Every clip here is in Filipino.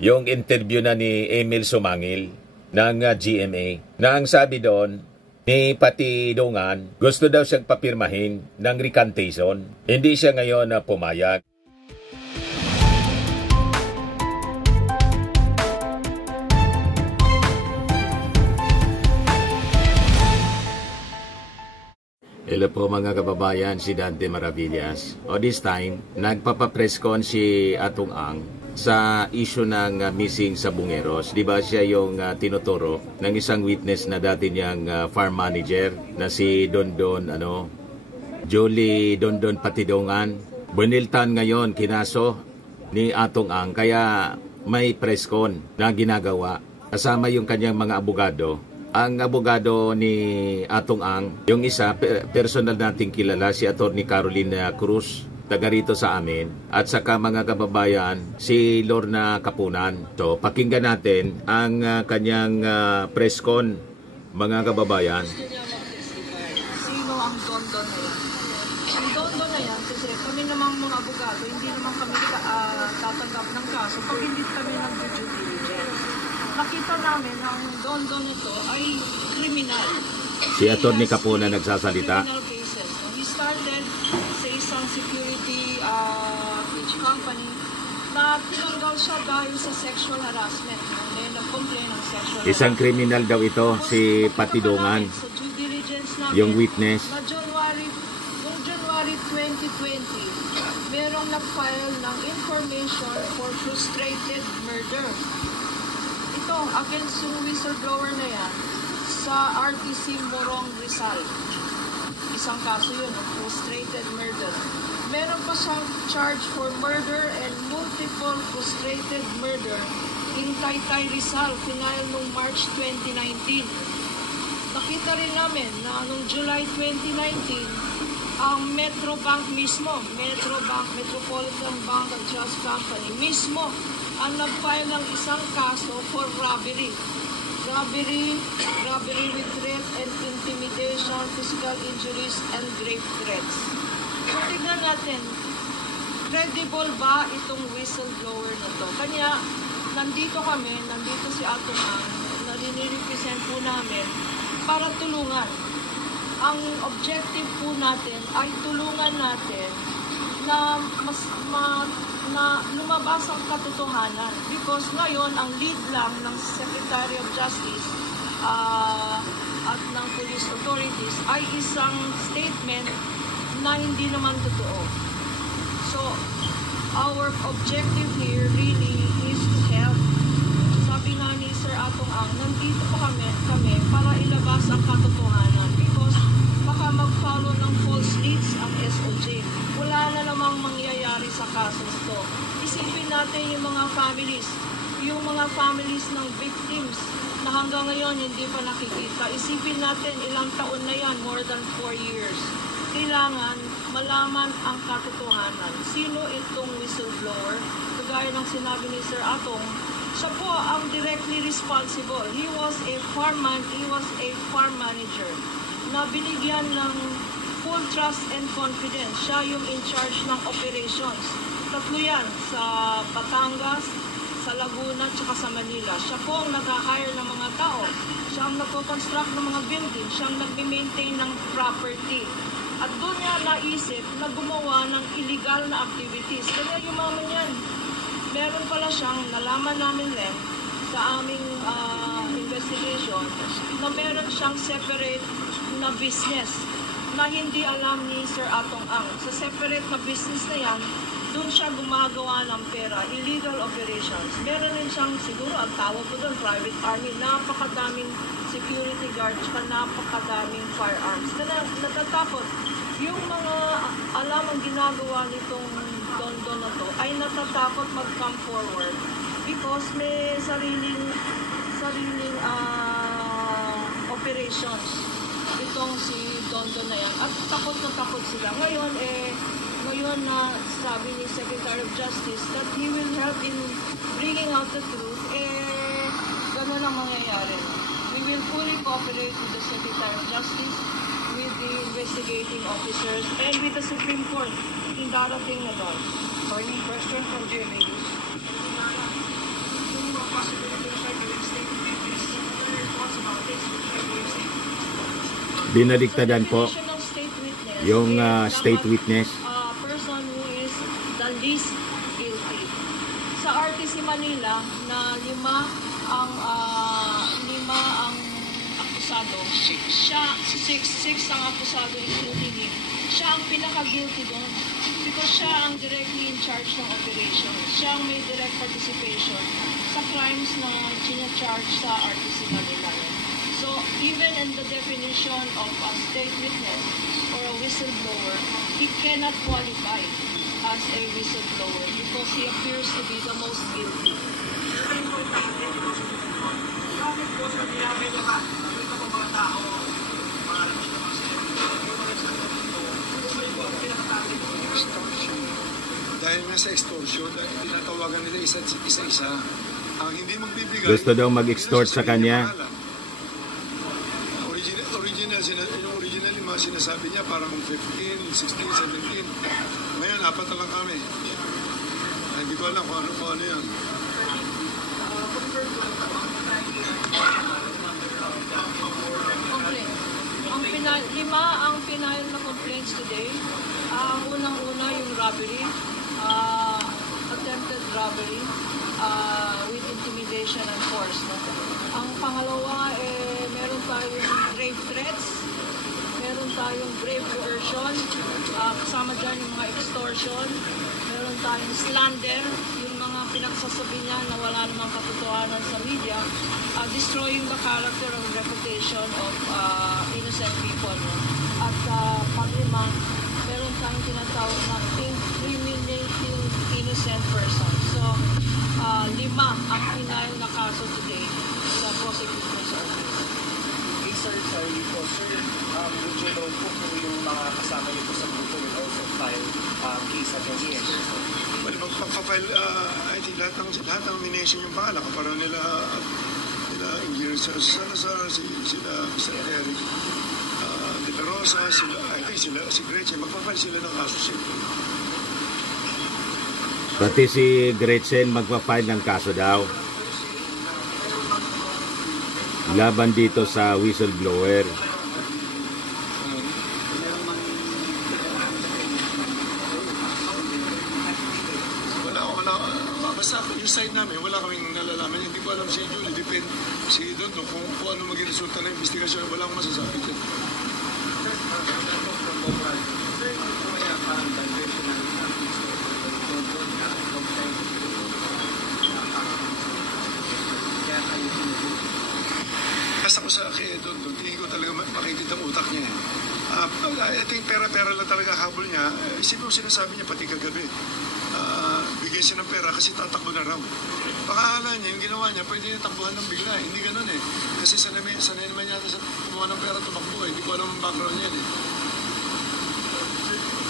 yung interview na ni Emil Sumangil ng GMA na ang sabi doon ni Patidongan, gusto daw siyang papirmahin ng recantation. Hindi siya ngayon na pumayag. Hello po mga kababayan, si Dante Maravillas. This time, nagpapapress con si Atong Ang sa issue ng missing sa Bungeros. Di ba siya yung tinuturo ng isang witness na dati niyang farm manager na si Jolie Dondon Patidongan. Buniltan ngayon, kinaso ni Atong Ang, kaya may press con na ginagawa. Kasama yung kanyang mga abogado. Ang abogado ni Atong Ang, yung isa, personal nating kilala, si Atty. Carolina Cruz, taga rito sa amin. At saka mga kababayan, si Lorna Kapunan. So, pakinggan natin ang kanyang press con, mga kababayan. Sino ang Dondon na yan? Ang Dondon na yan, kasi kami namang mga abogado, hindi naman kami tatanggap ng kaso pag hindi kami nag-due diligence. Nakita namin ang Dondon nito ay kriminal. Si Atty. Kapunan nagsasalita. Criminal cases. He started sa isang security company na tinanggal siya dahil sa sexual harassment. Then nag-complain ng sexual harassment. Isang kriminal daw ito, si Patidongan, yung witness. Na January 2020, merong nag-file ng information for frustrated murder. Ito, against yung whistleblower na yan, sa RTC Morong Rizal. Isang kaso yun, frustrated murder. Meron pa siyang charge for murder and multiple frustrated murder in Taytay Rizal, final noong March 2019. Nakita rin namin na noong July 2019, ang Metrobank mismo, Metropolitan Bank and Trust Company mismo, ang nag-file ng isang kaso for robbery. Robbery with threat and intimidation, physical injuries, and grave threats. So, tignan natin, credible ba itong whistleblower na to? Kanya, nandito si Atong Ang, na nire-represent po namin para tulungan. Ang objective po natin ay tulungan natin na na lumabas ang katotohanan, because ngayon ang lead lang ng Secretary of Justice at ng police authorities ay isang statement na hindi naman totoo. So our objective here really is to help. Sabi nga ni Sir Atong Ang, nandito po kami para ilabas ang katotohanan, because baka mag-follow ng false leads ang SOJ. Wala na namang mangyayari sa kaso ito. Isipin natin yung mga families ng victims na hanggang ngayon hindi pa nakikita. Isipin natin ilang taon na yan, more than 4 years. Kailangan malaman ang katotohanan. Sino itong whistleblower? Kagaya ng sinabi ni Sir Atong, siya po ang directly responsible. He was a farm manager na binigyan ng full trust and confidence. Siya yung in charge ng operations. Tatlo yan, sa Batangas, sa Laguna, at sa Manila. Siya po ang nag-hire ng mga tao. Siya ang nagko-construct ng mga building. Siya ang nag-maintain ng property. At doon niya naisip na gumawa ng illegal na activities. Kaya yumaman yan. Meron pala siyang, nalaman namin rin sa aming investigation, na meron siyang separate na business na hindi alam ni Sir Atong Ang. Sa separate na business na yan, doon siya gumagawa ng pera, illegal operations. Meron rin siyang, siguro ang tawag ko doon, private army, napakadaming security guards, napakadaming firearms. Kaya natatakot. Yung mga alam ang ginagawa nitong Dondon na to, ay natatakot mag-come forward because may sariling operations itong si Dondon na yan. At takot na takot sila. Ngayon na sabi ni Secretary of Justice that he will help in bringing out the truth, gano'n ang mangyayari. We will fully cooperate with the Secretary of Justice, with the investigating officers, and with the Supreme Court in darating na doon. Burning question from Jimmy. Binaligtadan po Definition of state witness yung is state the witness. person who is the least guilty. Sa RTC Manila na lima ang akusado. Six ang akusado including him. Siya ang pinaka-guilty doon because siya ang directly in charge ng operation. Siya ang may direct participation sa crimes na charge sa RTC Manila. So, even in the definition of a state witness or a whistleblower, he cannot qualify as a whistleblower because he appears to be the most guilty. Extortion. Dahil nga sa extortion, dahil tinatawagan nila isa-isa. Ang hindi magbibigay... Gusto daw mag-extort sa kanya. Yung original, yung mga sinasabi niya, parang 15, 16, 17. Ngayon, 4 na lang kami. Hindi ko alam kung ano yan. Lima ang final na complaints today. Unang-una yung robbery, attempted robbery with intimidation and force. No? Ang pangalawa, meron tayong grave threats, meron tayong grave coercion, kasama dyan yung mga extortion, meron tayong slander, yung mga pinagsasabi niya na wala namang katotohanan sa media, destroying the character and reputation of innocent people. No? At panglima, meron tayong tinatawag na incriminating innocent person. So, 5 ang final na kaso today sa prosecutor's office. Okay, sir, sorry po. Sir, would you know po kung yung mga kasama niyo po sa grupo will also file case against the sir? Well, magpapafile, I think lahat ng mination yung pangalan. Kaparang nila Engineer Salazar, sila Mr. Eric De La Rosa, I think si Gretchen, magpapile sila ng kaso siyempre. Pati si Gretchen magpa-file ng kaso daw. Laban dito sa whistleblower. Basta yung side namin, wala kaming nalalaman. Hindi ko alam si Julie, depende si Don, kung ano maging resulta ng investigasyon, wala akong masasabi dyan. Basta ko sa akin, Don, tingin ko talaga makikita ang utak niya. I think pera-pera lang talaga habol niya. Isipin mo sinasabi niya pati kagabi. Bigyan siya ng pera kasi tatakbo na raw. Pakaala niya, yung ginawa niya, pwede niya takbuhan ng bigla. Hindi ganun eh. Kasi sanay naman yata sa kumuha ng pera tumakbo eh. Hindi ko alam ang background niya eh.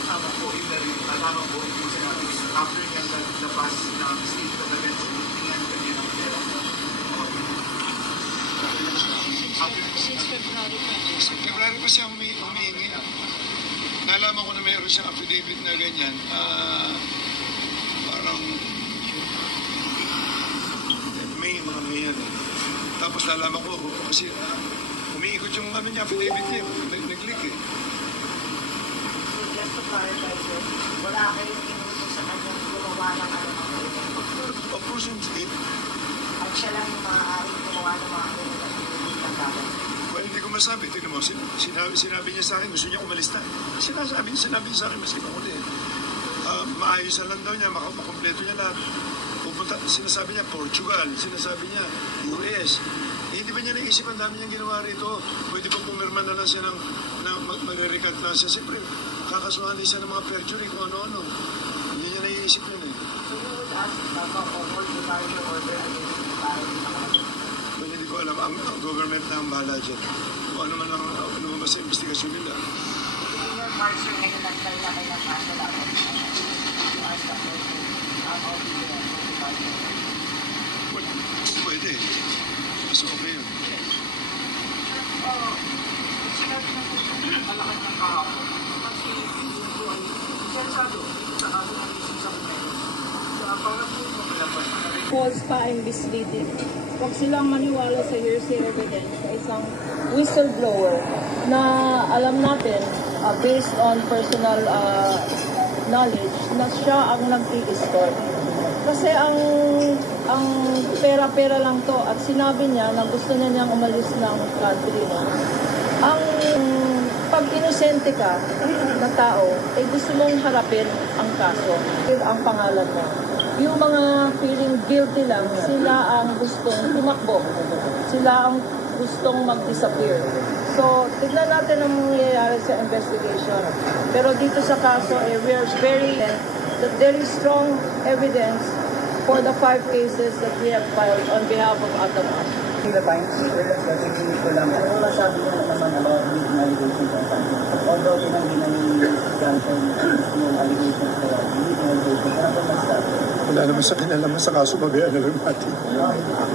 Tama po, tama po, yung sinabi is after niya labas ng state of eventually, tingnan ka niya ng pera. Since February pa. February pa siya humihingi. Nalaman ko na mayroon siyang affidavit na ganyan. Parang May yan eh. Tapos nalaman ko kasi umiikot yung niya, affidavit niya. Nag-click eh. So just to clarify, sir, wala kayong inuto sa kanyang gumawa ng Of course, hindi. at siya lang yung maaaring gumawa ng mga Well, hindi ko masabi. Tignan mo, sinabi niya sa akin, gusto niya umalis na. Sinabi niya sa akin, maski pa ulit. Maayos na lang daw niya, makakompleto niya lahat. Pupunta, sinasabi niya Portugal, sinasabi niya US. Hindi ba niya naisip ang dami niyang ginawa rito? Pwede ba pumirma na lang siya ng magre-recant na siya? Siyempre, kakasuhan din siya ng mga perjury kung ano-ano. Hindi niya naiisip yun eh. So you would ask for the final order against the parent? Well, hindi ko alam. Ang government na ang bahala dyan. Kung ano man ang lumabas sa investigasyon nila. Senior Marshal ngayon nagtay na kayo ng kaso laban. You ask the person how do you notify them? Well, pwede. Mas okay yun. Sinabi na po siya malakas ng kahapon. Kasi yung po ay sensado sa kaso ng isang sa kumeros. So, ang pangat po yung maglabas. false pa and misleading. Huwag silang maniwala sa hearsay evidence na isang whistleblower na alam natin, based on personal knowledge, na siya ang nag-i-store. Kasi ang pera-pera lang to at sinabi niya na gusto niya niyang umalis ng country. Ang pag inosente ka na tao, eh gusto mong harapin ang kaso, ang pangalan mo. Yung mga feeling guilty lang, sila ang gustong tumakbo. Sila ang gustong mag-disappear. So, tignan natin ang mangyayari sa investigation. Pero dito sa kaso, we are that there is strong evidence for the 5 cases that we have filed on behalf of Atamas. Philippines, ko lang, ano masabi niya naman about these allegations of although tinanggi na ni Johnson yung allegations na these allegations, ano ba masasabi? Wala naman sa kinalaman sa kaso, babayaan na lang natin.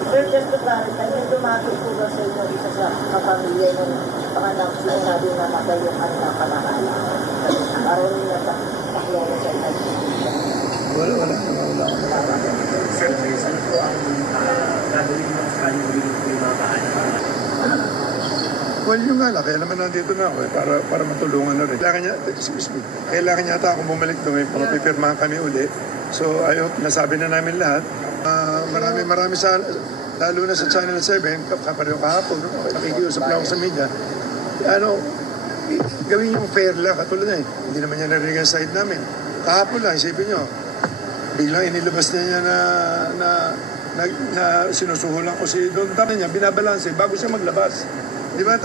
Sir, just to clarify, yung dumating po ba sa inyo isa sa kapamilya ng panganak sinasabi na magayukan na panakala? Araw nila sa paklero sa inyo? Wala. Sir, saan po ang gagawin mo sa kanyang yung mga bahay? Well, yung nga lang, kaya naman nandito na ako para matulungan na rin. Kailangan niya ata akong bumalik doon, may pipirmahan kami uli. So, ayun, nasabi na namin lahat. Marami sa, lalo na sa Channel 7, kapareho kahapon, nakikiusap lang ako sa media. Gawin yung fair lang, katulad na hindi naman niya narinig ang side namin. Kahapon lang, isipin nyo, biglang inilabas niya na sinusuhulan ko si Don Tama niya, binabalanse bago siya maglabas. Di ba?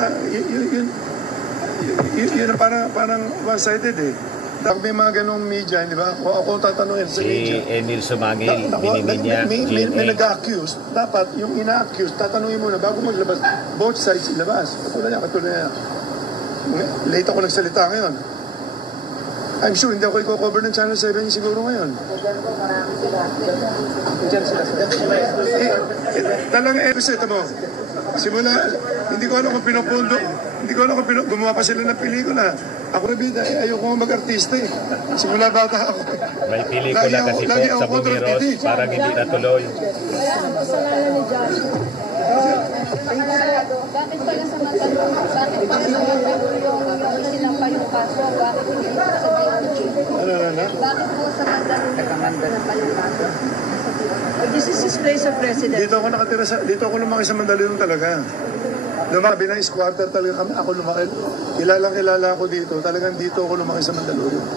Yun parang one-sided eh. Pag may mga ganong media, di ba? Ako tatanungin sa media. Si Emil Sumangil, biningin niya. May nag-accuse. Dapat yung ina-accuse, tatanungin muna bago maglabas. Both sides ilabas. Katulad niya. Late ako nagsalita ngayon. I'm sure hindi ako i-cover ng Channel 7 siguro ngayon. Talagang episode mo. Simula, hindi ko alam kung pinupundo. Hindi ko alam kung gumawa pa sila ng pelikula. Ako na bida, ayoko mag-artista eh. Simula bata ako. May pelikula kasi po sa Bumiros, parang hindi natuloy. Ang kasalanan ni John. Bakit pala sa Magalong? Bakit pala sa Magalong yung sinampa yung kaso? Bakit hindi po sa BOG? Bakit po sa Magalong sinampa yung kaso? This is his place of residence. Dito ako lumaki sa Mandaluyong talaga. Lumaki ng squatter talaga kami. Ako lumaki. Kilala ako dito. Talagang dito ako lumaki sa Mandaluyong.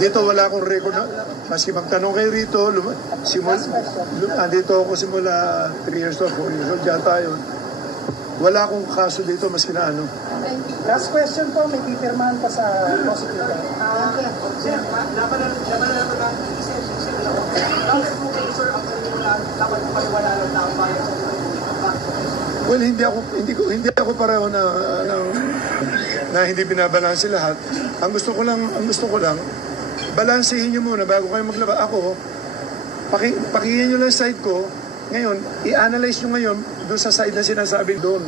Dito wala akong record na. Maski magtanong kay Rito, dito ako simula 3 years old, 4 years old, yata yun. Wala akong kaso dito maski na ano. Last question po, may pipirmahan pa sa prosecutor. Sir, laban na dapat paliwala ng tao bayan sa well, hindi ako pareho na hindi binabalanse lahat. Ang gusto ko lang balansehin nyo muna bago kayo maglaba. Ako, pakinggan nyo lang side ko. Ngayon, i-analyze nyo ngayon doon sa side na sinasabi doon.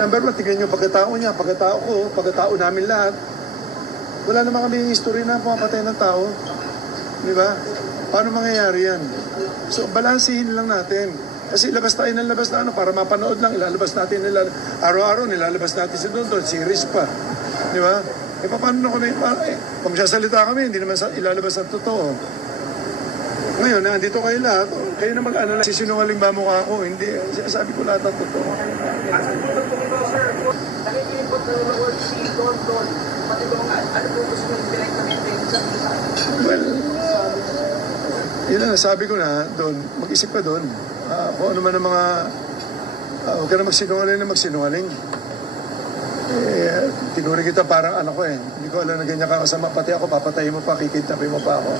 Number 1, tignan nyo pagkatao niya, pagkatao ko, pagkatao namin lahat. Wala naman kami yung history na pumapatay ng tao. Di ba? Paano mangyayari yan? So, balansehin lang natin. Kasi labas tayo ng labas na para mapanood lang. Ilalabas natin araw-araw, nilalabas natin si Don, series pa. Di ba? Paano na kami? Kung sasalita kami, hindi naman ilalabas ang totoo. Ngayon, nandito kayo lahat. Kayo na mag-analyze. Sinungaling ba mukha ako? Hindi. Sabi ko lahat ang totoo. Nakikilipot na word si Don, Patidongan. Ano po gusto nyo pinag-maintain sa isa? Well, yun lang, sabi ko na, Don, mag-isip ka doon. Kung ano man ang mga, huwag ka na magsinungaling. Tinuring kita parang anak ko eh. Hindi ko alam na ganyan ka kasama. Pati ako, papatayin mo pa, kikidnapin mo pa ako.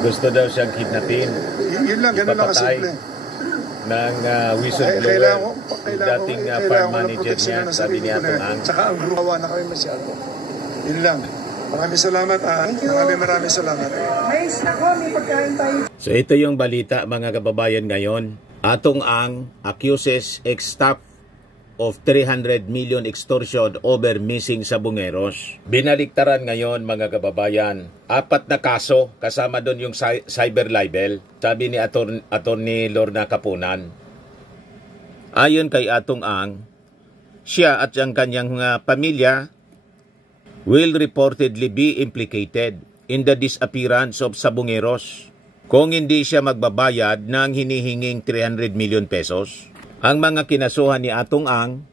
Gusto daw siyang kidnapin. Yun lang, ganun lang kasimple. Ng whistleblower, dating farm manager niya, sabi niya Atong Ang. Tsaka ang gruhawa na kami masyado. Yun lang. Maraming salamat. Maraming salamat. So ito yung balita mga kababayan ngayon. Atong Ang accuses ex-staff of 300 million extortion over missing Sabongeros. Binaliktaran ngayon mga kababayan, 4 na kaso kasama doon yung cyber libel, sabi ni Attorney Lorna Kapunan. Ayon kay Atong Ang, siya at ang kanyang pamilya will reportedly be implicated in the disappearance of Sabongeros kung hindi siya magbabayad ng hinihinging 300 million pesos. Ang mga kinasuhan ni Atong Ang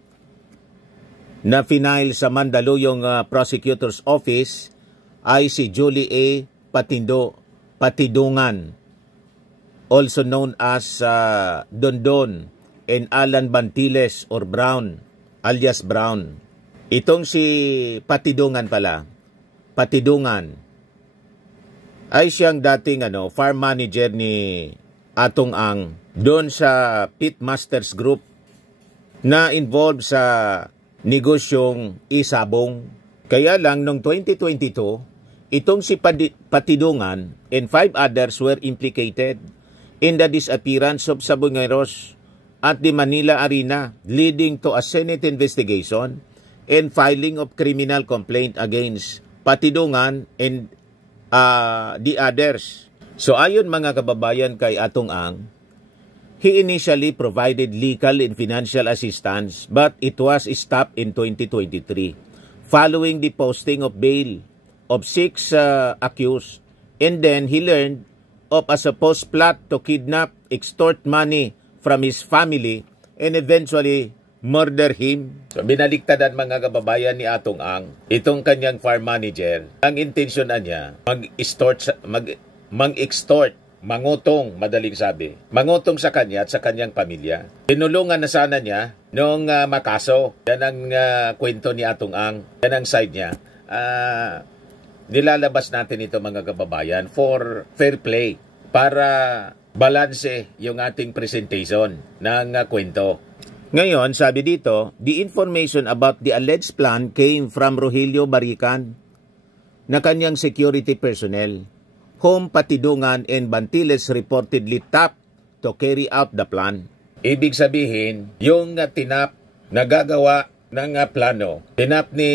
na final sa Mandaluyong Prosecutor's Office ay si Julie A. Patidungan, also known as Dondon, and Alan Bantiles or Brown, alias Brown. Itong si Patidungan ay siyang dating farm manager ni Atong Ang doon sa Pitmasters Group na involved sa negosyong isabong. Kaya lang noong 2022, itong si Patidungan and 5 others were implicated in the disappearance of Sabongeros at the Manila Arena, leading to a Senate investigation and filing of criminal complaint against Patidungan and the others. So ayon mga kababayan kay Atong Ang, he initially provided legal and financial assistance but it was stopped in 2023 following the posting of bail of 6 accused, and then he learned of a supposed plot to kidnap, extort money from his family and eventually murder him. So binaliktadan mga kababayan ni Atong Ang, itong kanyang farm manager, ang intensyon niya mag-extort, mangutong, madaling sabi, mangutong sa kanya at sa kanyang pamilya. Tinulungan na sana niya noong makaso. Yan ang kwento ni Atong Ang, yan ang side niya. Nilalabas natin ito mga kababayan for fair play, para balanse yung ating presentation ng kwento. Ngayon, sabi dito, the information about the alleged plan came from Rogelio Barican na kanyang security personnel, whom Patidungan and Bantiles reportedly tapped to carry out the plan. Ibig sabihin, yung tinap na gagawa ng plano, tinap ni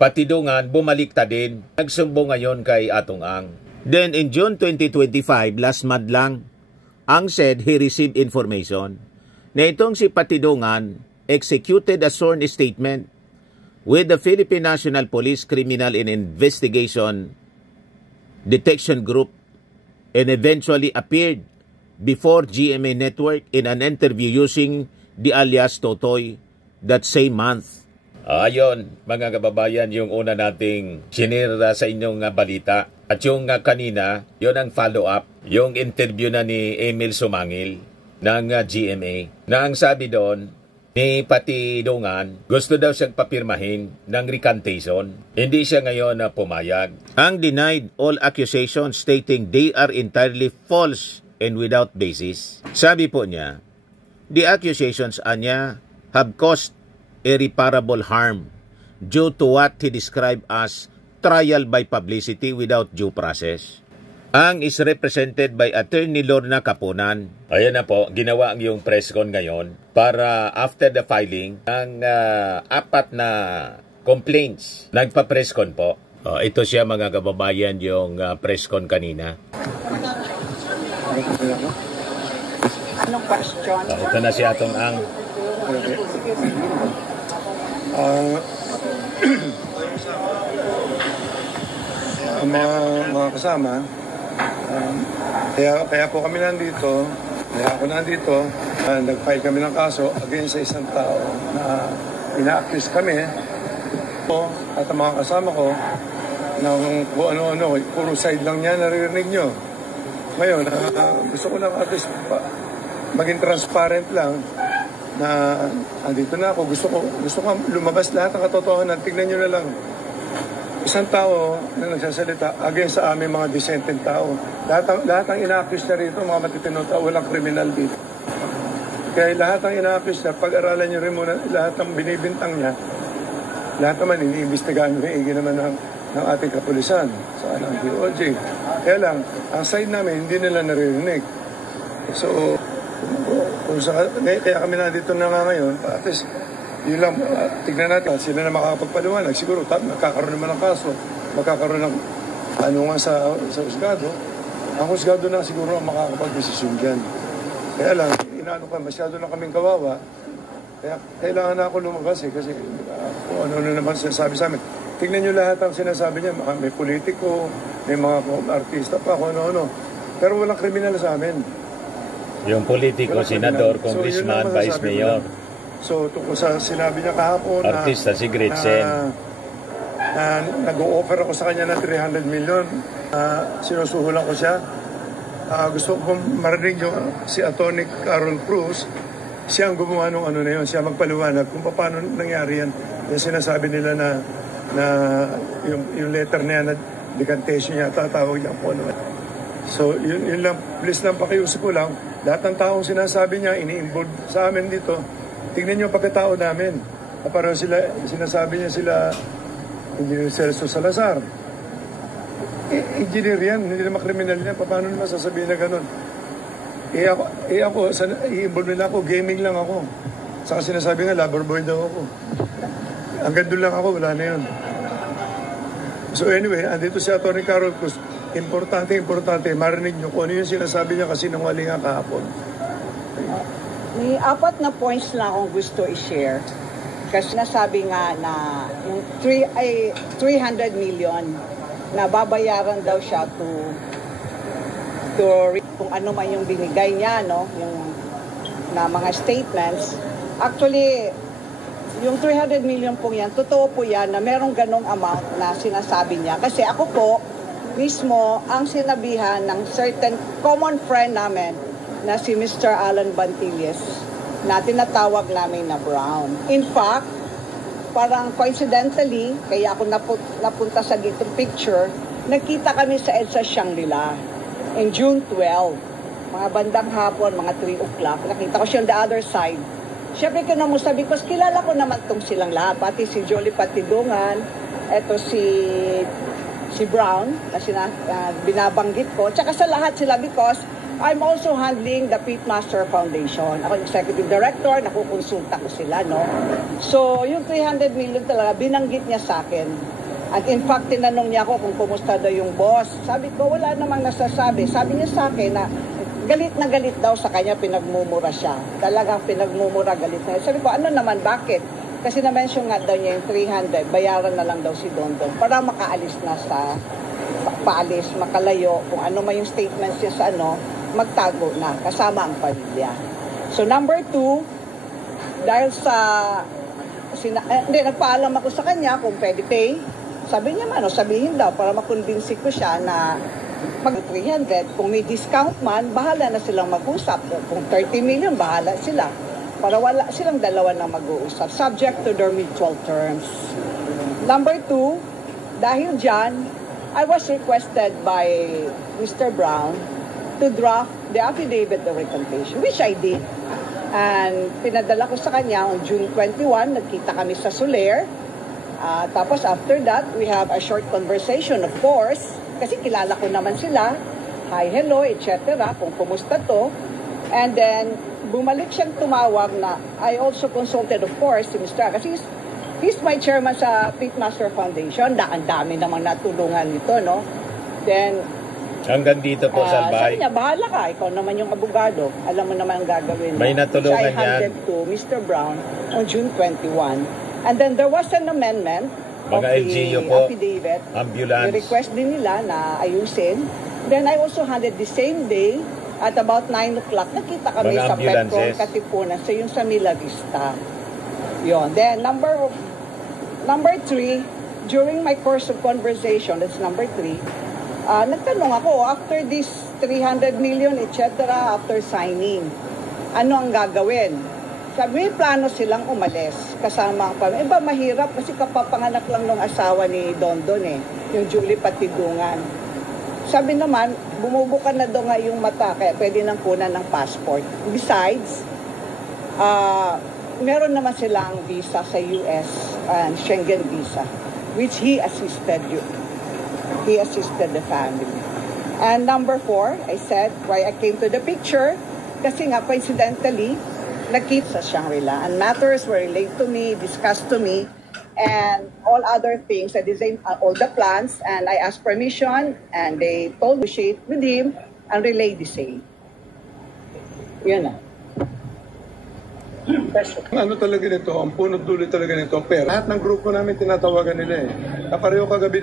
Patidungan, bumaliktad din, nagsumbo ngayon kay Atong Ang. Then in June 2025, last month lang, Ang said he received information na itong si Patidungan executed a sworn statement with the Philippine National Police Criminal and Investigation Detection Group and eventually appeared before GMA Network in an interview using the alias Totoy that same month. Ayon, mga kababayan, yung una nating sinira sa inyong balita. At yung kanina, yun ang follow-up, yung interview na ni Emil Sumangil ng GMA, na ang sabi doon ni Patidungan, gusto daw siyang papirmahin ng recantation. Hindi siya ngayon pumayag. Ang denied all accusations, stating they are entirely false and without basis. Sabi po niya, the accusations anya have caused irreparable harm due to what he described as trial by publicity without due process. Ang is represented by Attorney Lorna Kapunan. Ayan na po, ginawa ang yung press con ngayon para after the filing ng 4 na complaints. Nagpa-press con po. Ito siya mga kababayan, yung press con kanina. Anong question? Ito na si Atong Ang. Mga kasama, kaya po kami nandito, kaya ako nandito, nag-file kami ng kaso against sa isang tao na ina-accuse kami at ang mga kasama ko ng kung ano-ano, puro side lang niya naririnig nyo. Ngayon, gusto ko lang at least maging transparent lang na andito na ako, gusto ko lumabas lahat ng katotohanan. Tignan nyo na lang, isang tao na nagsasalita against sa aming mga decent tao. Lahat ng ina-accuse na rito, mga matitinong tao, walang kriminal dito. Kaya lahat ng ina-accuse na, pag-aralan nyo rin muna lahat ng binibintang niya. Lahat naman, iniimbestigahan nyo, naman ng ating kapulisan sa ng DOJ. Kaya lang, ang side namin, hindi nila naririnig. So, kaya kami nandito na nga ngayon, at least Yun lang, tignan natin, sila na makakapagpaliwanag. Siguro, magkakaroon naman ng kaso, magkakaroon ng ano nga sa husgado. Ang husgado na siguro ang makakapag-desisyon dyan. Kaya lang, inaano ka, masyado na kaming kawawa. Kaya kailangan na ako lumabas kasi kung ano naman sinasabi sa amin. Tignan nyo lahat ang sinasabi niya, may politiko, may mga artista pa, kung ano-ano. Pero walang kriminal sa amin. Yung politiko, senador, congressman, vice mayor. So, tungkol sa sinabi niya kahapon artista si Gretchen. Nag-o-offer ako sa kanya ng 300 million. Sinusuhulan ko siya. Gusto ko marinig yung si Atty. Carol Cruz. Siya ang gumawa ng ano na yun. Siya magpaliwanag kung paano nangyari yan. Yung sinasabi nila na yung letter na yan, na decantation niya, tatawag niya po. So, yun lang. Please lang, pakiusap ko lang. Lahat ng taong sinasabi niya, ini-involve sa amin dito. Tingnan niyo pagkatao namin. Parang sinasabi niya sila, Engineer Celso Salazar. Engineer yan, hindi naman kriminal yan. Paano naman sasabihin na gano'n? Ako, i-involve nila ako, gaming lang ako. Saka sinasabi nga, lover boy daw ako. Hanggang doon lang ako, wala na yun. So anyway, andito si Atty. Carol Cruz. Importante, marinig nyo kung ano yung sinasabi niya kasi nungaling nga kahapon. May 4 na points lang akong gusto i-share. Kasi nasabi nga na yung 300 million na babayaran daw siya to kung ano man yung binigay niya, no? Yung na mga statements. Actually, yung 300 million po yan, totoo po yan na merong ganong amount na sinasabi niya. Kasi ako po, mismo ang sinabihan ng certain common friend namin na si Mr. Alan Bantilles na tinatawag namin na Brown. In fact, parang coincidentally, kaya ako napunta sa dito picture, nagkita kami sa EDSA Shangri-La in June 12. Mga bandang hapon, mga 3 o'clock. Nakita ko siya on the other side. Siyempre kinamusta because kilala ko naman itong silang lahat. Pati si Jolie Patidungan, eto si Brown, na binabanggit ko. Tsaka sa lahat sila because I'm also handling the Pitmaster Foundation. Ako executive director, nakukonsulta ko sila, no? So, yung 300 million talaga, binanggit niya sa akin. At in fact, tinanong niya ako kung kumusta daw yung boss. Sabi ko, wala namang nasasabi. Sabi niya sa akin na galit na galit daw sa kanya, pinagmumura siya. Talagang pinagmumura, galit na. Sabi ko, ano naman, bakit? Kasi na-mention nga daw niya yung 300, bayaran na lang daw si Dondon para makaalis na sa paalis, makalayo, kung ano man yung statements niya sa magtago na, kasama ang pamilya. So number 2, dahil sa, nagpaalam ako sa kanya kung pwede pay, sabi niya sabihin daw para makumbinsi ko siya na mag 300, kung may discount man, bahala na silang mag-usap. Kung 30 million, bahala sila. Para wala silang dalawa na mag-uusap, subject to their mutual terms. Number 2, dahil dyan, I was requested by Mr. Brown to draft the affidavit of recantation, which I did. And pinadala ko sa kanya on June 21, nagkita kami sa Soler. Tapos after that, we have a short conversation, of course, kasi kilala ko naman sila. Hi, hello, etc. Kung kumusta to. And then, bumalik siyang tumawag na I also consulted, of course, si Mr. Kasi he's my chairman sa Pitmaster Foundation. Ang dami namang natulungan nito, no? Then, hanggang dito po, Salbay. Sabi niya, bahala ka. Ikaw naman yung abogado. Alam mo naman ang gagawin mo. May natulungan yan. I handed to Mr. Brown on June 21. And then there was an amendment of the affidavit. Ambulance. I-request din nila na ayusin. Then I also handed the same day at about 9 o'clock. Nakita kami sa Petron Katipunan. So yung sa Mila Vista. Yun. Then number 3, during my course of conversation, that's number 3, nagtanong ako, after this 300 million, etc., after signing, ano ang gagawin? Sabi, may plano silang umalis kasama ang pamilya. Iba, mahirap kasi kapapanganak lang ng asawa ni Dondon yung Julie Patidungan. Sabi naman, bumubuka na daw nga yung mata, kaya pwede nang kunan ng passport. Besides, meron naman silang visa sa US, Schengen visa, which he assisted the family. And number 4, I said, why I came to the picture, kasi nga coincidentally, nagkita sa Shangri-La, and matters were relayed to me, discussed to me, and all other things. I designed all the plans, and I asked permission, and they told me to share with him and relay the same. Yun na. Ano talaga nito, ang punot dulo talaga nito, pera. Lahat ng grupo namin tinatawagan nila eh. Kapareho kagabi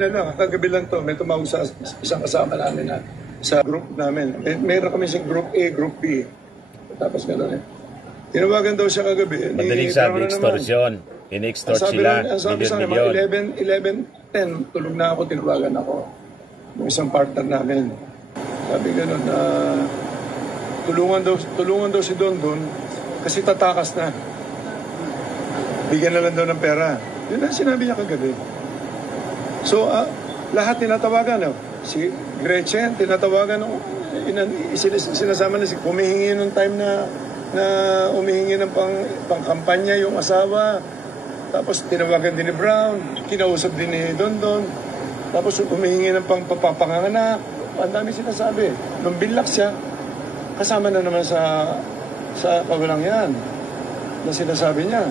lang to, may tumawag sa isang kasama namin na sa group namin. Mayroon kami sa group A, group B. Tapos gano'n eh. Tinawagan daw siya kagabi. Madaling sabi, extortion. In-extort sila, sabi sa akin, mga 11:10, tulog na ako, tinawagan ako. Yung isang partner namin. Sabi gano'n, tulungan daw si Don kasi tatakas na. Bigyan na lang daw ng pera. Yun ang sinabi niya kagabi. So, lahat tinatawagan. Si Gretchen, tinatawagan. Sinasama na si humihingi nung time na umihingi ng pang-kampanya yung asawa. Tapos tinawagan din ni Brown. Kinausap din ni Don. Tapos humihingi ng pang-papanganak. Ang dami sinasabi. Nung binlak siya, kasama na naman sa kawalang yan na sinasabi niya.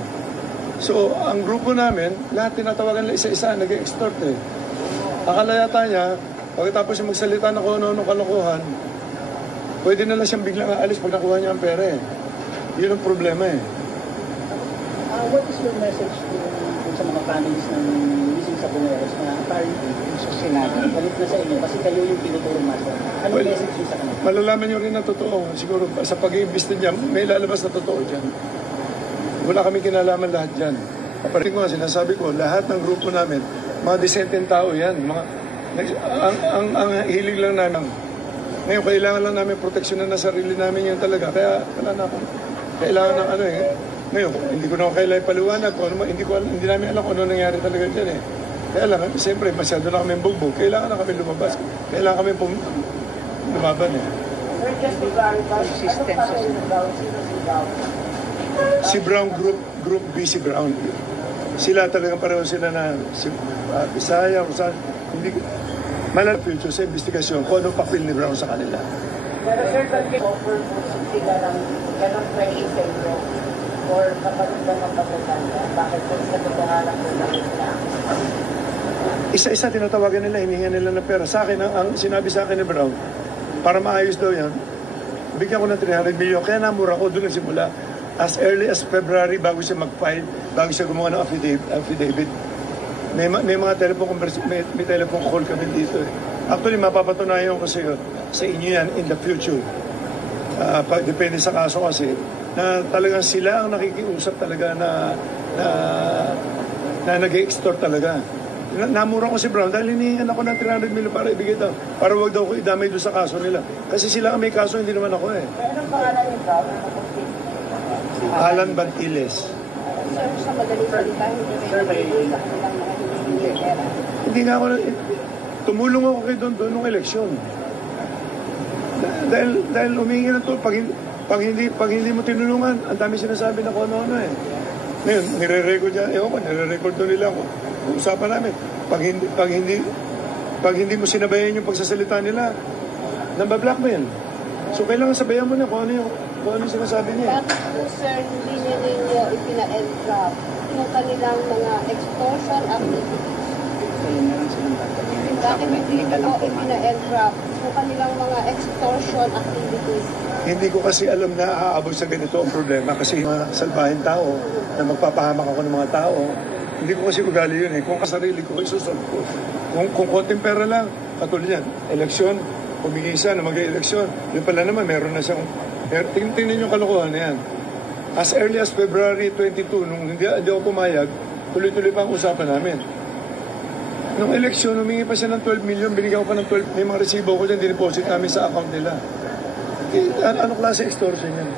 So, ang grupo namin, lahat tinatawagan na isa-isa, nag-extort eh. Akala yata niya, pagkatapos yung magsalita na kung ano-ano kalokohan, pwede na lang siyang biglang aalis pag nakuha niya ang pera eh. Yun ang problema eh. What is your message sa mga families ng missing Saboneros na apparently sa sinabi, galit na sa inyo kasi kayo yung tinutulong master? Anong message yun sa kanila? Malalaman nyo rin na totoo. Siguro sa pag-i-invest niya, may lalabas na totoo dyan. Wala kami kinalaman lahat dyan. Kapatid ko nga, sinasabi ko, lahat ng grupo namin, mga disenteng tao yan. Ang hilig lang namin. Ngayon, kailangan lang namin proteksyonan na sarili namin yun talaga. Kaya wala na akong kailangan ng ano eh. Ngayon, hindi ko na kailangan paliwanag. Hindi namin alam kung ano nangyari talaga dyan eh. Kaya lang, siyempre, masyado na kami bugbog. Kailangan na kami lumabas. Kailangan kami lumaban eh. Si Brown Group B, si Brown. Sila talagang pareho sila na Bisaya, Rosan. Hindi malala future sa investigasyon kung anong papel ni Brown sa kanila. Pero sir, bakit offer po sila ng ganong pressure sa inyo or kapag ito magpapaganda? Bakit po sa katotohanan po na isa-isa tinatawagan nila, hiningan nila ng pera. Sa akin, ang sinabi sa akin ni Brown, para maayos daw yan, bigyan ko ng 300 million. Kaya namura ko doon nagsimula. As early as February, bago siya mag-file, bago siya gumawa ng affidavit. May mga telephone call kami dito eh. Actually, mapapatunayan ko sa inyo yan in the future. Depende sa kaso kasi, na talagang sila ang nakikiusap talaga na nag-extort talaga. Namura ko si Brown dahil hinihingan ako ng 300 million para ibigay daw. Para wag daw ko idamay doon sa kaso nila. Kasi sila ang may kaso, hindi naman ako eh. anong pangalan ni Brown? Alan Bantiles. Sir, sa madaling salita, Hindi nga ako, tumulong ako kay Don nung eleksyon. Dahil humingi ng to, pag hindi mo tinulungan, ang dami sinasabi na kung ano eh. Ngayon, nire-record yan, nire-record doon nila ako. Usapan namin, pag hindi mo sinabayan yung pagsasalita nila, nambablockmail. So, kailangan sabayan mo na kung ano yung sinasabi niya. Bakit po, sir, hindi ninyo ipina-entrap yung kanilang mga extortion activities? Bakit hindi po ipina-entrap yung kanilang mga extortion activities? Hindi ko kasi alam na aabot sa ganito ang problema kasi mga salbahin tao na magpapahamak ako ng mga tao. Hindi ko kasi ugali yun eh. Kung kasarili ko, isusolve ko. Kung konting pera lang, katulad yan, eleksyon, humingi isa na mag-eleksyon. Yung pala naman, meron na siyang... Tingnan yung kalokohan na yan. As early as February 22, nung hindi ako pumayag, tuloy-tuloy pa ang usapan namin. Nung eleksyon, humingi pa siya ng 12 million, binigyan ko pa ng 12, may mga resibo ko dyan, dineposit namin sa account nila. Ano klase extortion yan?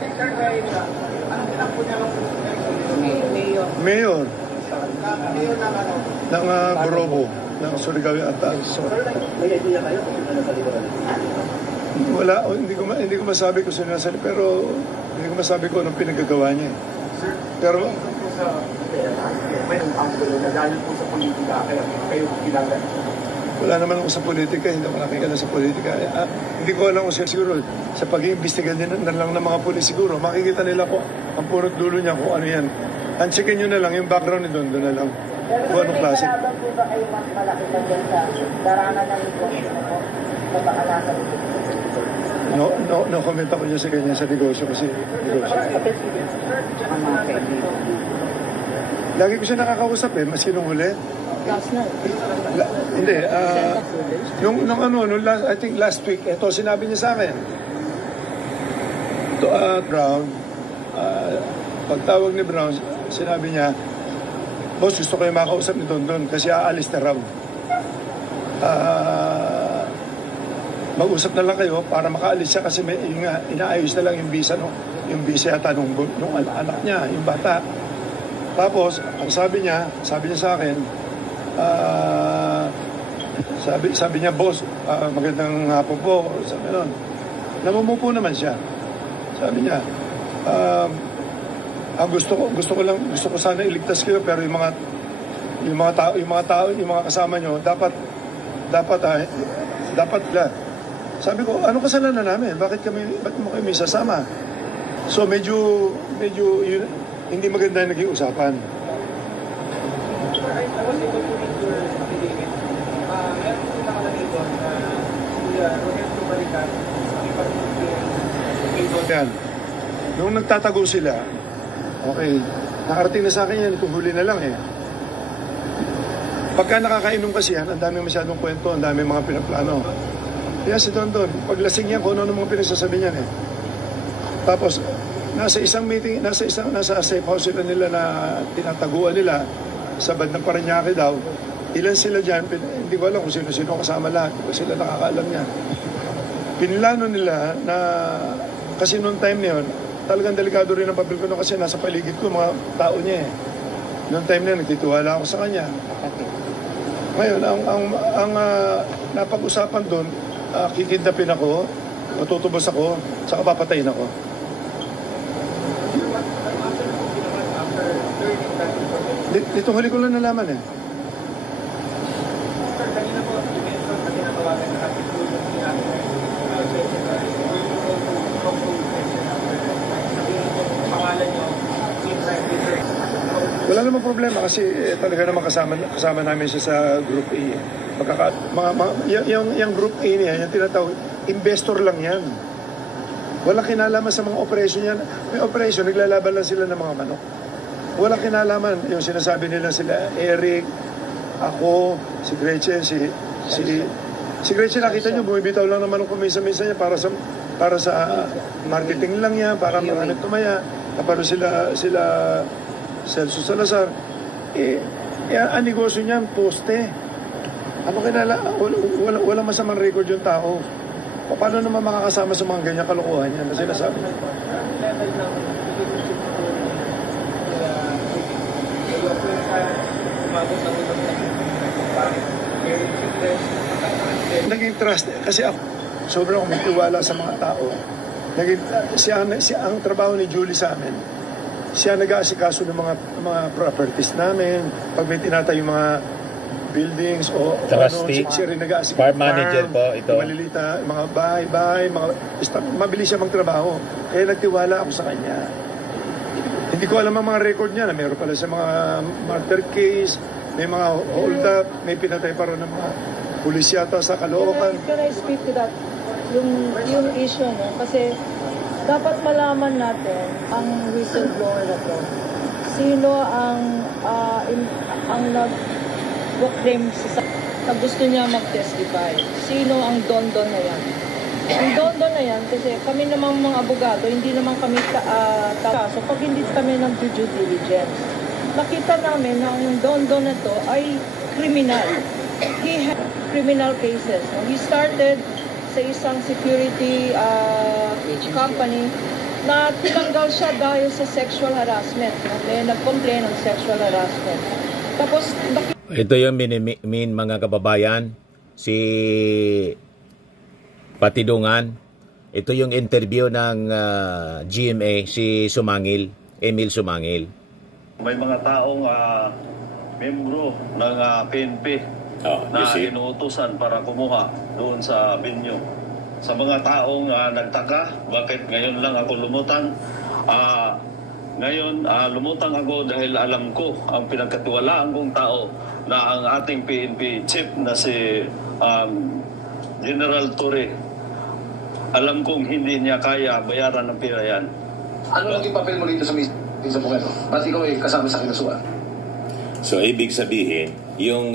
Mayor. Ng Gorobo, ng Surigao at May idea kayo kung sino nasa likuran? Wala, hindi ko masabi kung sino nasa, pero hindi ko masabi kung anong pinagagawa niya. Pero may ang anggulo na dahil po sa politika kaya kayo kilala. Wala naman ako sa politika, hindi ako nakikita sa politika. Hindi ko alam kung siguro sa pag-iimbestiga din na lang ng mga pulis siguro, makikita nila ko ang purot dulo niya kung ano yan. Ansikin nyo na lang, yung background ni Don na lang. Pero Kung anong may klase. kalaban po ba kayo mas malaki pa dyan sa darangan ng negosyo na po? Sa baka nasa No comment ako niya sa ganyan sa negosyo kasi negosyo. Lagi ko siya nakakausap maski nung huli. Last night. Hindi, I think last week, ito sinabi niya sa akin. Brown, pagtawag ni Brown, sinabi niya, boss, gusto ko yung makausap ni Don kasi aalis na raw. Mag-usap na lang kayo para makaalis siya kasi inaayos na lang yung visa, yung visa yata nung anak niya, yung bata. Tapos, ang sabi niya sa akin, sabi niya, boss, magandang hapon po. Sabi nun, namumupo naman siya. Sabi niya, gusto ko sana iligtas kayo pero yung mga kasama nyo dapat sabi ko, ano kasalanan namin? Bakit mo kami sasama? So medyo yun, hindi maganda yung naging usapan. Yan. Nung nagtatago sila, okay, nakarating na sa akin yan, kung huli na lang Pagka nakakainom kasi yan, ang dami masyadong kwento, ang dami mga pinaplano. Kaya si Don, paglasing yan, kung ano mga pinagsasabi niyan Tapos, nasa isang meeting, nasa safe house nila na tinataguan nila sa bandang Parañaque daw. Ilan sila dyan, hindi ko alam kung sino-sino kasama lahat, kasi sila nakakaalam yan. Pinilano nila na, kasi noong time na yun, talagang delikado rin ang papel ko kasi nasa paligid ko, mga tao niya Noong time na yun, nagtitiwala ako sa kanya. Ngayon, ang napag-usapan doon, kikidnapin ako, matutubos ako, saka papatayin ako. Dito huli ko lang nalaman Wala namang problema kasi talaga naman kasama namin siya sa Group A. Yung Group A niya, yung tinatawag, investor lang yan. Walang kinalaman sa mga operation yan. May operation, naglalaban lang sila ng mga manok. Walang kinalaman. Yung sinasabi nila sila, Eric, ako, si Gretchen, si Gretchen, nakita nyo, bumibitaw lang naman ng kumisa-misa niya para sa marketing lang yan, para maraming tumaya. Kapag sila Celso Salazar, ang negosyo niyan, poste. Ano walang masamang record yung tao. Paano naman makakasama sa mga ganyan kalokohan yan na sinasabi? Naging trust, kasi ako, sobrang kumitiwala sa mga tao. Ang trabaho ni Julie sa amin, siya nag-aasikaso ng mga properties namin. Pag may tinatayo yung mga buildings o siya rin nag-aasikaso. Farm manager po ito. Malilita, mga bahay, mabilis siya magtrabaho. Kaya nagtiwala ako sa kanya. Hindi ko alam ang mga record niya na meron pala sa mga murder case, may mga hold up, may pinatay pa rin ng mga pulis yata sa Caloocan. Can I speak to that? Yung issue, Kasi dapat malaman natin ang whistleblower na to. Sino ang nag-proclaim na gusto niya mag-testify? Sino ang Don na yan? Ang Don na yan, kasi kami namang mga abogado, hindi naman kami kaso pag hindi kami ng due diligence. Nakita namin na ang Don na to ay criminal. He had criminal cases. He started sa isang security company na tinanggal siya dahil sa sexual harassment. May nag-complain ng sexual harassment. Tapos, ito yung mga kababayan, si Patidungan. Ito yung interview ng GMA, si Emil Sumangil. May mga taong membro ng PNP na inuutusan para kumuha doon sa venue. Sa mga taong nagtaka, bakit ngayon lang ako lumutang? Ngayon, lumutang ako dahil alam ko ang pinagkatiwalaan kong tao na ang ating PNP chief na si General Torre. Alam kong hindi niya kaya bayaran ng pera yan. Ano naging papel mo dito sa Bungero? Ba't ikaw ay kasama sa kinasuhan? So, ibig sabihin, yung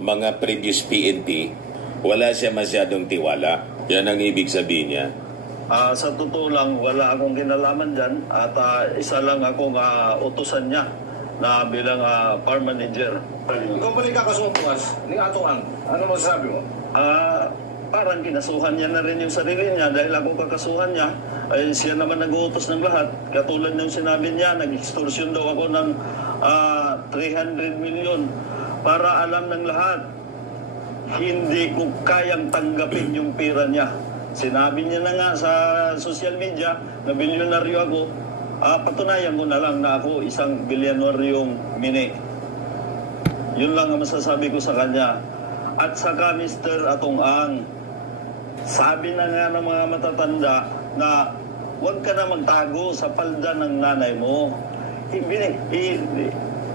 mga previous PNP, wala siya masyadong tiwala. Yan ang ibig sabihin niya. Sa totoo lang, wala akong kinalaman dyan at isa lang akong utusan niya na bilang farm manager. Ikaw ba rin kakasuhan bukas ni Atong Ang? Ano mo sabi mo? Parang kinasuhan niya na rin yung sarili niya dahil ako kakasuhan niya. Ay, siya naman nag-uutos ng lahat. Katulad ng sinabi niya, nag-extortion daw ako ng 300 million para alam ng lahat. Hindi ko kayang tanggapin yung pera niya. Sinabi niya na nga sa social media na bilyonaryo ako. Patunayan ko na lang na ako isang bilyonaryong mini. Yun lang ang masasabi ko sa kanya. At saka Mr. Atong Ang, sabi na nga ng mga matatanda na huwag ka na magtago sa palda ng nanay mo.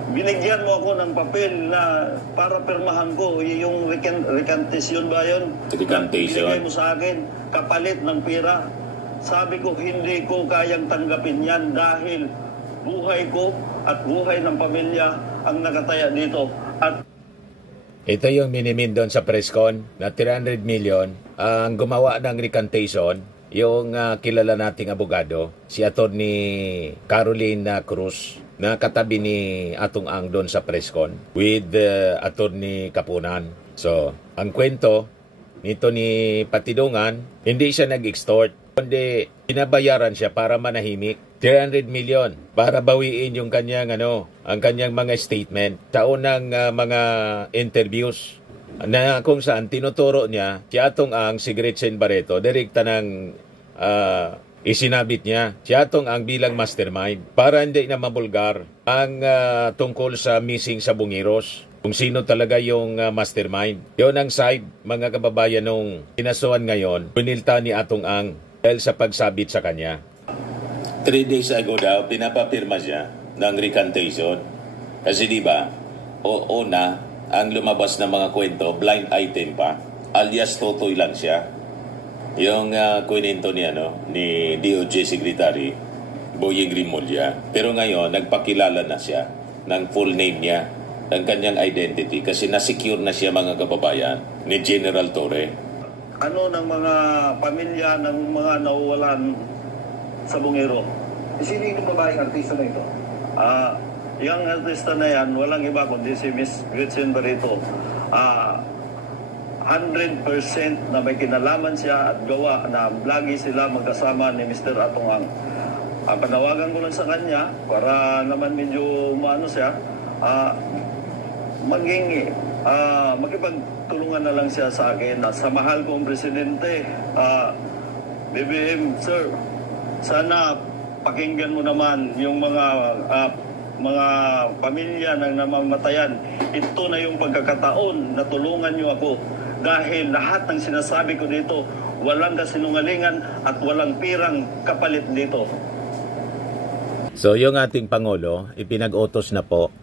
Binigyan mo ako ng papel na para pirmahan ko yung recantation ba yun? Recantation. Binigay mo sa akin kapalit ng pera. Sabi ko hindi ko kayang tanggapin yan dahil buhay ko at buhay ng pamilya ang nakataya dito. At ito yung minimin doon sa presscon na 300 million. Ang gumawa ng recantation, yung kilala nating abogado, si Atty. Caroline Cruz, na katabi ni Atong Ang doon sa presscon with Atty. Kapunan. So, ang kwento nito ni Patidongan, hindi siya nag-extort, kundi binabayaran siya para manahimik. 300 million para bawiin yung kanyang ang kanyang mga statement sa unang mga interviews na kung saan tinuturo niya si Atong Ang, si Gretchen Barreto, direkta ng isinabit niya si Atong Ang bilang mastermind para hindi na mabulgar ang tungkol sa missing sa Bungeros, kung sino talaga yung mastermind. Yun ang side, mga kababayan, nung kinasuhan ngayon, pinilta ni Atong Ang dahil sa pagsabit sa kanya. 3 days ago daw, pinapapirma siya ng recantation. Kasi di ba, una, ang lumabas na mga kwento, blind item pa, alias totoy lang siya. Yung kwento ni DOJ Secretary Boying Rimulya. Pero ngayon, nagpakilala na siya ng full name niya, ng kanyang identity, kasi nasecure na siya, mga kababayan, ni General Torre. Ano ng mga pamilya ng mga nawawalan sa Bungero? Sino yung babaeng artista na ito? Yung artista na yan, walang iba kundi si Miss Gretchen Barreto. 100% na may kinalaman siya at gawa na lagi sila magkasama ni Mr. Atong Ang. Panawagan ko lang sa kanya para naman medyo umano siya, makipagtulungan na lang siya sa akin. Sa mahal kong presidente, BBM, sir, sana pakinggan mo naman yung mga pamilya ng namamatayan. Ito na yung pagkakataon na tulungan niyo ako dahil lahat ng sinasabi ko dito, walang kasinungalingan at walang pirang kapalit dito. So yung ating Pangulo, ipinag-utos na po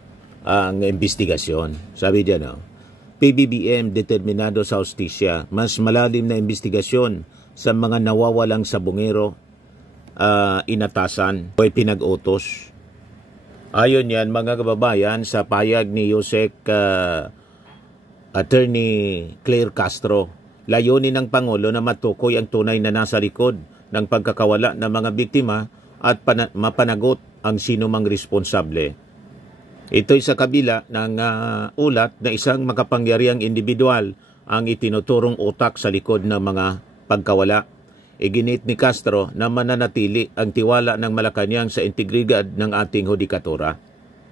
ang investigasyon. Sabi diyan, PBBM determinado sa hustisya, mas malalim na investigasyon sa mga nawawalang sa Bungero, inatasan o pinag-utos. Ayon yan, mga kababayan, sa payag ni Yusek Attorney Claire Castro, layunin ng Pangulo na matukoy ang tunay na nasa likod ng pagkakawala ng mga biktima at mapanagot ang sinumang responsable. Ito'y sa kabila ng ulat na isang makapangyarihang individual ang itinuturong utak sa likod ng mga pagkawala. Iginit ni Castro na mananatili ang tiwala ng Malacanang sa integridad ng ating hudikatura.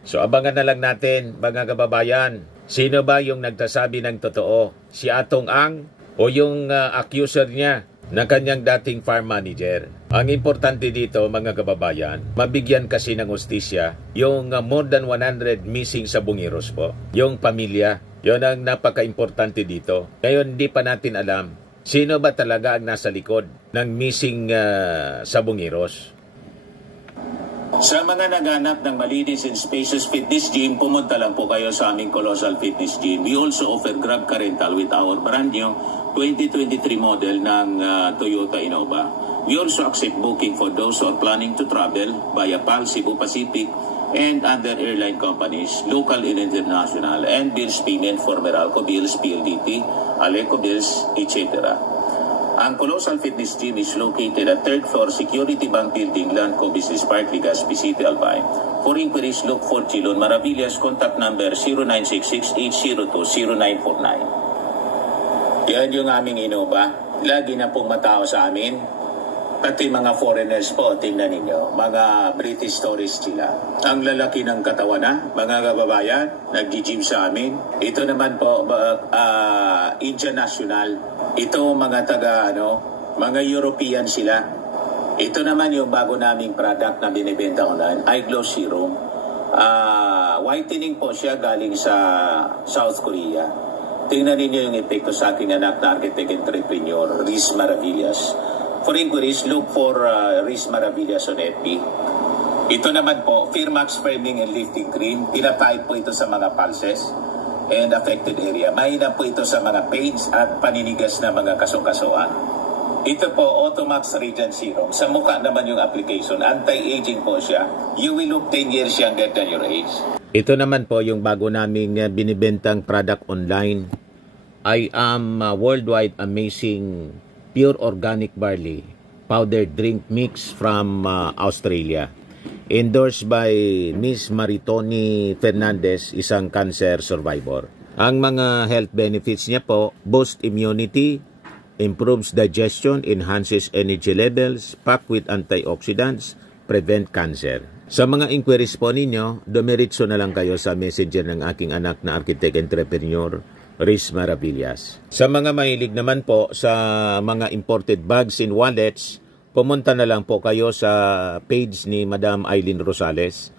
So abangan na lang natin, mga kababayan, sino ba yung nagsasabi ng totoo? Si Atong Ang o yung accuser niya na kanyang dating farm manager? Ang importante dito, mga kababayan, mabigyan kasi ng hustisya yung more than 100 missing sa Bungeros po, yung pamilya Yun ang napaka-importante dito. Ngayon, hindi pa natin alam sino ba talaga ang nasa likod ng missing Sabongeros. Sa mga naghanap ng malinis and spacious fitness gym, pumunta lang po kayo sa aming Colossal Fitness Gym. We also offer Grab Car Rental with our brand new 2023 model ng Toyota Innova. We also accept booking for those who are planning to travel via PAL, Cebu Pacific, and other airline companies, local and international, and bills payment for Meralco Bills, PLDT, Aleco Bills, etc. Ang Colossal Fitness Gym is located at 3rd floor Security Bank Building, Lanco Business Park, Legazpi City, Albay. For inquiries, look for Chilon Maravillas. Contact number 0966-802-0949. Yan yung aming Innova. Lagi na pong matao sa amin. Pati mga foreigners po, tingnan ninyo, mga British tourists sila. Ang lalaki ng katawan na, mga kababayan, nag-gym sa amin. Ito naman po, Indian National. Ito mga mga European sila. Ito naman yung bago naming product na binibenta online, iGlow Serum. Whitening po siya galing sa South Korea. Tingnan ninyo yung epekto sa aking anak na architect entrepreneur, Riz Maravillas. For inquiries, look for Riz Maravillas on FB. Ito naman po, Firmax Firming and Lifting Cream. Pinapahid po ito sa mga pulses and affected area. Mahina po ito sa mga pains at paninigas na mga kasukasuan. Ito po, Automax Radiant Serum. Sa mukha naman yung application. Anti-aging po siya. You will look 10 years younger than your age. Ito naman po yung bago naming binibentang product online. I am worldwide amazing pure organic barley powdered drink mix from Australia. Endorsed by Miss Maritoni Fernandez, isang cancer survivor. Ang mga health benefits niya po, boost immunity, improves digestion, enhances energy levels, packed with antioxidants, prevent cancer. Sa mga inquiries po ninyo, dumiritso na lang kayo sa messenger ng aking anak na architect entrepreneur, Riz Maravillas. Sa mga mahilig naman po sa mga imported bags and wallets, pumunta na lang po kayo sa page ni Madam Eileen Rosales.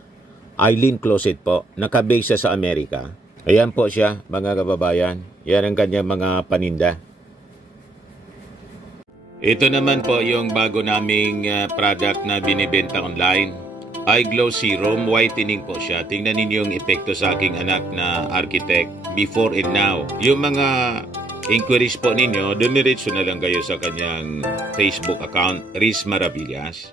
Eileen Closet po, nakabase siya sa Amerika. Ayan po siya, mga kababayan. Yan ang kanyang mga paninda. Ito naman po yung bago naming product na binibenta online. iGlow Serum, whitening po siya. Tingnan ninyo yung epekto sa aking anak na architect before and now. Yung mga inquiries po ninyo, dumiretso na lang kayo sa kanyang Facebook account, Riz Maravillas.